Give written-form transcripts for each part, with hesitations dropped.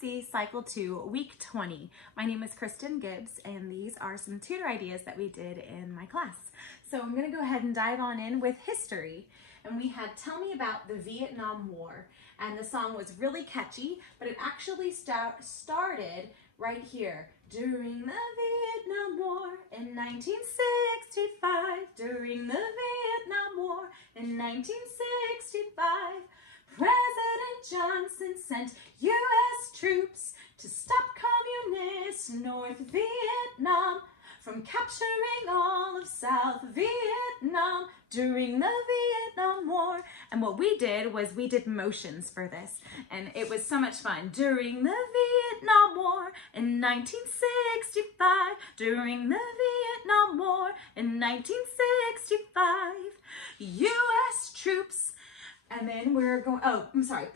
ABC Cycle 2, Week 20. My name is Kristen Gibbs, and these are some tutor ideas that we did in my class. So I'm going to go ahead and dive on in with history. And we had Tell Me About the Vietnam War. And the song was really catchy, but it actually started right here. During the Vietnam War in 1965, during the Vietnam War in 1965, President Johnson sent U.S. troops to stop communist North Vietnam from capturing all of South Vietnam during the Vietnam War. And what we did was we did motions for this, and it was so much fun. During the Vietnam War in 1965, during the Vietnam War in 1965, U.S. troops. And then we're going, President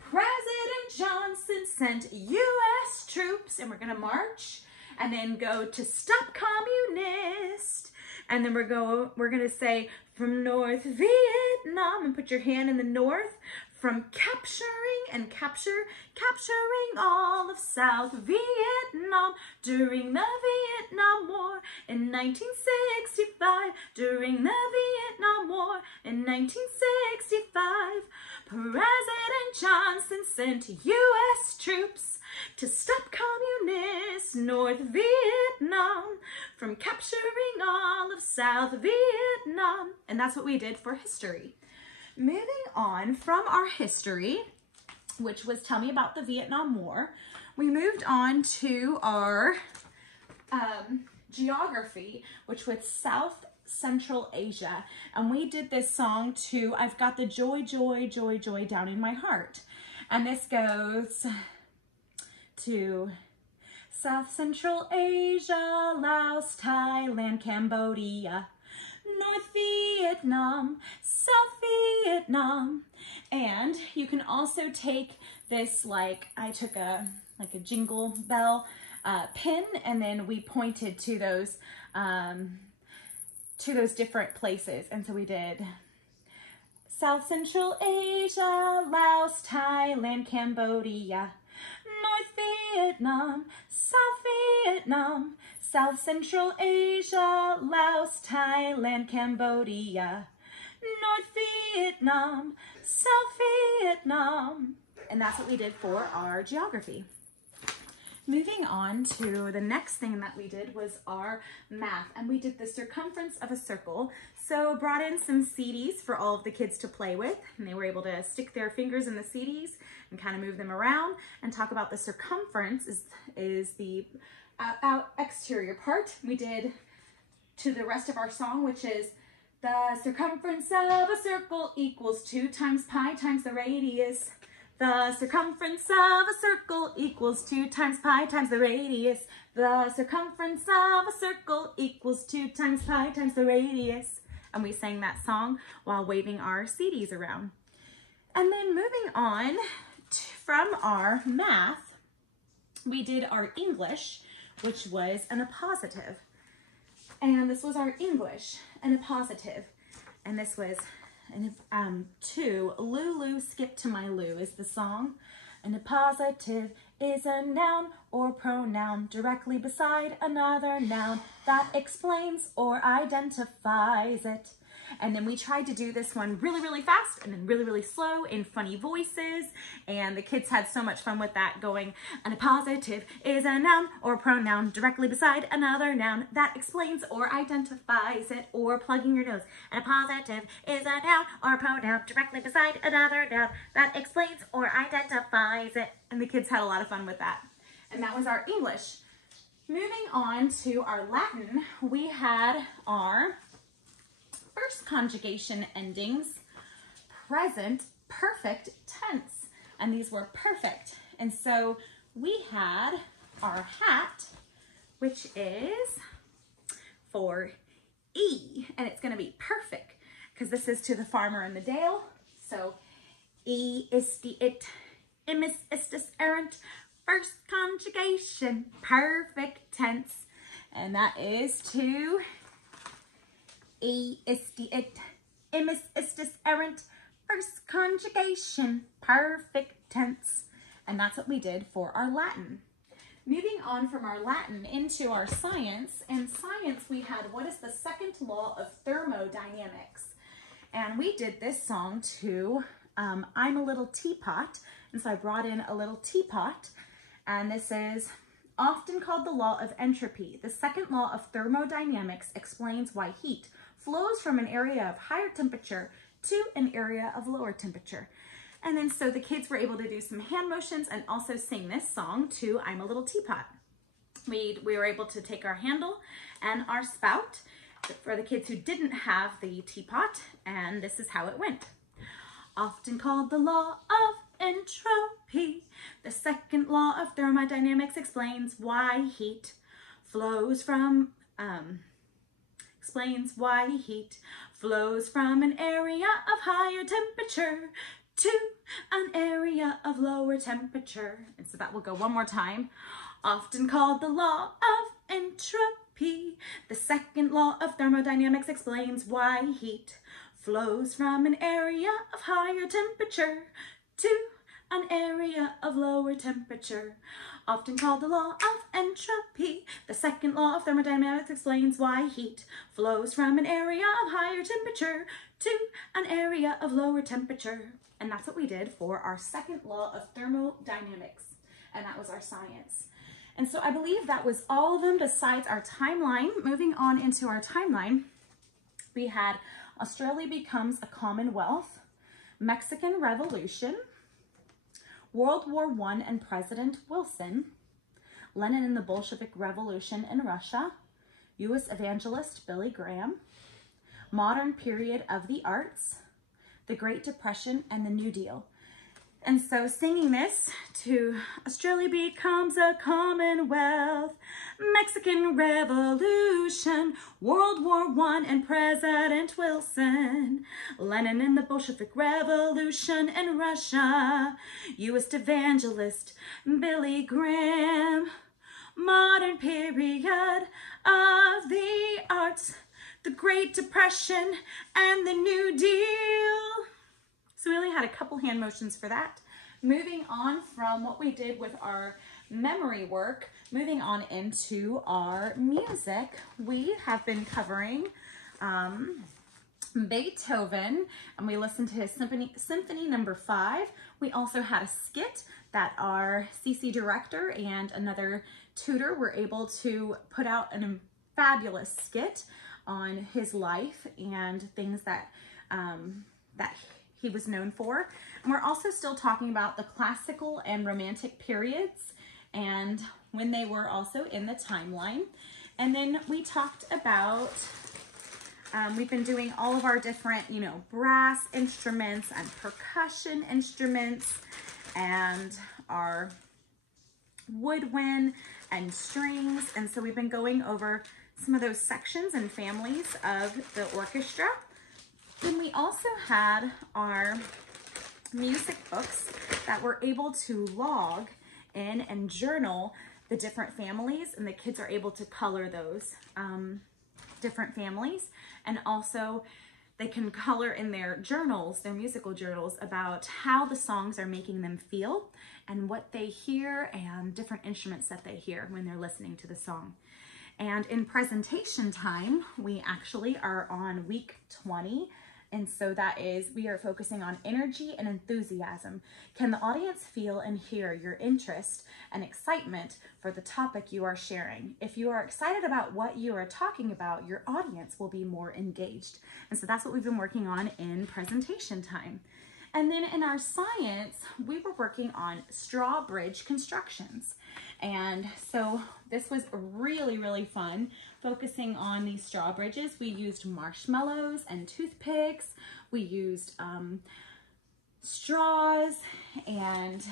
Johnson sent U.S. troops, and we're going to march and then go to stop communist. And then we're going to say from North Vietnam, and put your hand in the north, from capturing all of South Vietnam during the Vietnam War in 1965, during the Vietnam War in 1965, President Johnson sent U.S. troops to stop communist North Vietnam from capturing all of South Vietnam. And that's what we did for history. Moving on from our history, which was Tell Me About the Vietnam War, we moved on to our geography, which was South Central Asia. And we did this song to I've Got the Joy, Joy, Joy, Joy Down in My Heart. And this goes to South Central Asia, Laos, Thailand, Cambodia, North Vietnam, South Vietnam. And you can also take this, like I took a jingle bell pin, and then we pointed to those different places. And so we did South Central Asia, Laos, Thailand, Cambodia, North Vietnam, South Vietnam, South Central Asia, Laos, Thailand, Cambodia, North Vietnam, South Vietnam. And that's what we did for our geography. Moving on to the next thing that we did was our math, and we did the circumference of a circle. So brought in some CDs for all of the kids to play with, and they were able to stick their fingers in the CDs and kind of move them around and talk about the circumference is the exterior part. We did to the rest of our song, which is the circumference of a circle equals 2 times pi times the radius. The circumference of a circle equals 2 times pi times the radius. The circumference of a circle equals 2 times pi times the radius. And we sang that song while waving our CDs around. And then moving on from our math, we did our English, which was an appositive. And this was our English, an appositive. And this was to Lulu, Skip to My Lou is the song. An appositive is a noun or pronoun directly beside another noun that explains or identifies it. And then we tried to do this one really, really fast and then really, really slow in funny voices. And the kids had so much fun with that, going, an appositive is a noun or pronoun directly beside another noun that explains or identifies it, or plugging your nose. An appositive is a noun or pronoun directly beside another noun that explains or identifies it. And the kids had a lot of fun with that. And that was our English. Moving on to our Latin, we had our first conjugation endings, present perfect tense. And these were perfect. And so we had our hat, which is for E, and it's going to be perfect because this is to the farmer in the dale. So E isti it, imis istis errant, first conjugation, perfect tense. And that is to E isti it, imis istis errant, first conjugation, perfect tense. And that's what we did for our Latin. Moving on from our Latin into our science. In science, we had what is the second law of thermodynamics. And we did this song to I'm a Little Teapot. And so I brought in a little teapot. And this is often called the law of entropy. The second law of thermodynamics explains why heat flows from an area of higher temperature to an area of lower temperature. And then so the kids were able to do some hand motions and also sing this song to I'm a Little Teapot. We were able to take our handle and our spout for the kids who didn't have the teapot, and this is how it went. Often called the law of entropy, the second law of thermodynamics explains why heat flows from an area of higher temperature to an area of lower temperature. And so that will go one more time. Often called the law of entropy, the second law of thermodynamics explains why heat flows from an area of higher temperature to an area of lower temperature. Often called the law of entropy, the second law of thermodynamics explains why heat flows from an area of higher temperature to an area of lower temperature. And that's what we did for our second law of thermodynamics. And that was our science. And so I believe that was all of them besides our timeline. Moving on into our timeline, we had Australia becomes a Commonwealth, Mexican Revolution, World War I and President Wilson, Lenin and the Bolshevik Revolution in Russia, U.S. evangelist Billy Graham, modern period of the arts, the Great Depression and the New Deal. And so singing this to Australia becomes a Commonwealth, Mexican Revolution, World War I and President Wilson, Lenin and the Bolshevik Revolution in Russia, U.S. evangelist Billy Graham, modern period of the arts, the Great Depression and the New Deal. So we only had a couple hand motions for that. Moving on from what we did with our memory work, moving on into our music, we have been covering Beethoven, and we listened to his Symphony Number 5. We also had a skit that our CC director and another tutor were able to put out a fabulous skit on his life and things that he was known for. And we're also still talking about the classical and romantic periods and when they were also in the timeline. And then we talked about, we've been doing all of our different, brass instruments and percussion instruments and our woodwind and strings. And so we've been going over some of those sections and families of the orchestra. Then we also had our music books that we're able to log in and journal the different families, and the kids are able to color those different families. And also they can color in their journals, their musical journals, about how the songs are making them feel and what they hear and different instruments that they hear when they're listening to the song. And in presentation time, we actually are on week 20. And so that is, we are focusing on energy and enthusiasm. Can the audience feel and hear your interest and excitement for the topic you are sharing? If you are excited about what you are talking about, your audience will be more engaged. And so that's what we've been working on in presentation time. And then in our science, we were working on straw bridge constructions. And so this was really, really fun, focusing on these straw bridges. We used marshmallows and toothpicks. We used straws, and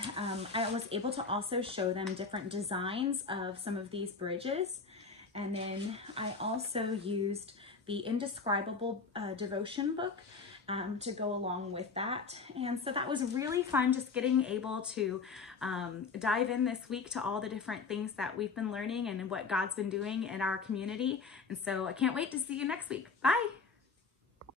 I was able to also show them different designs of some of these bridges. And then I also used the Indescribable devotion book to go along with that. And so that was really fun, just getting able to dive in this week to all the different things that we've been learning and what God's been doing in our community. And so I can't wait to see you next week. Bye.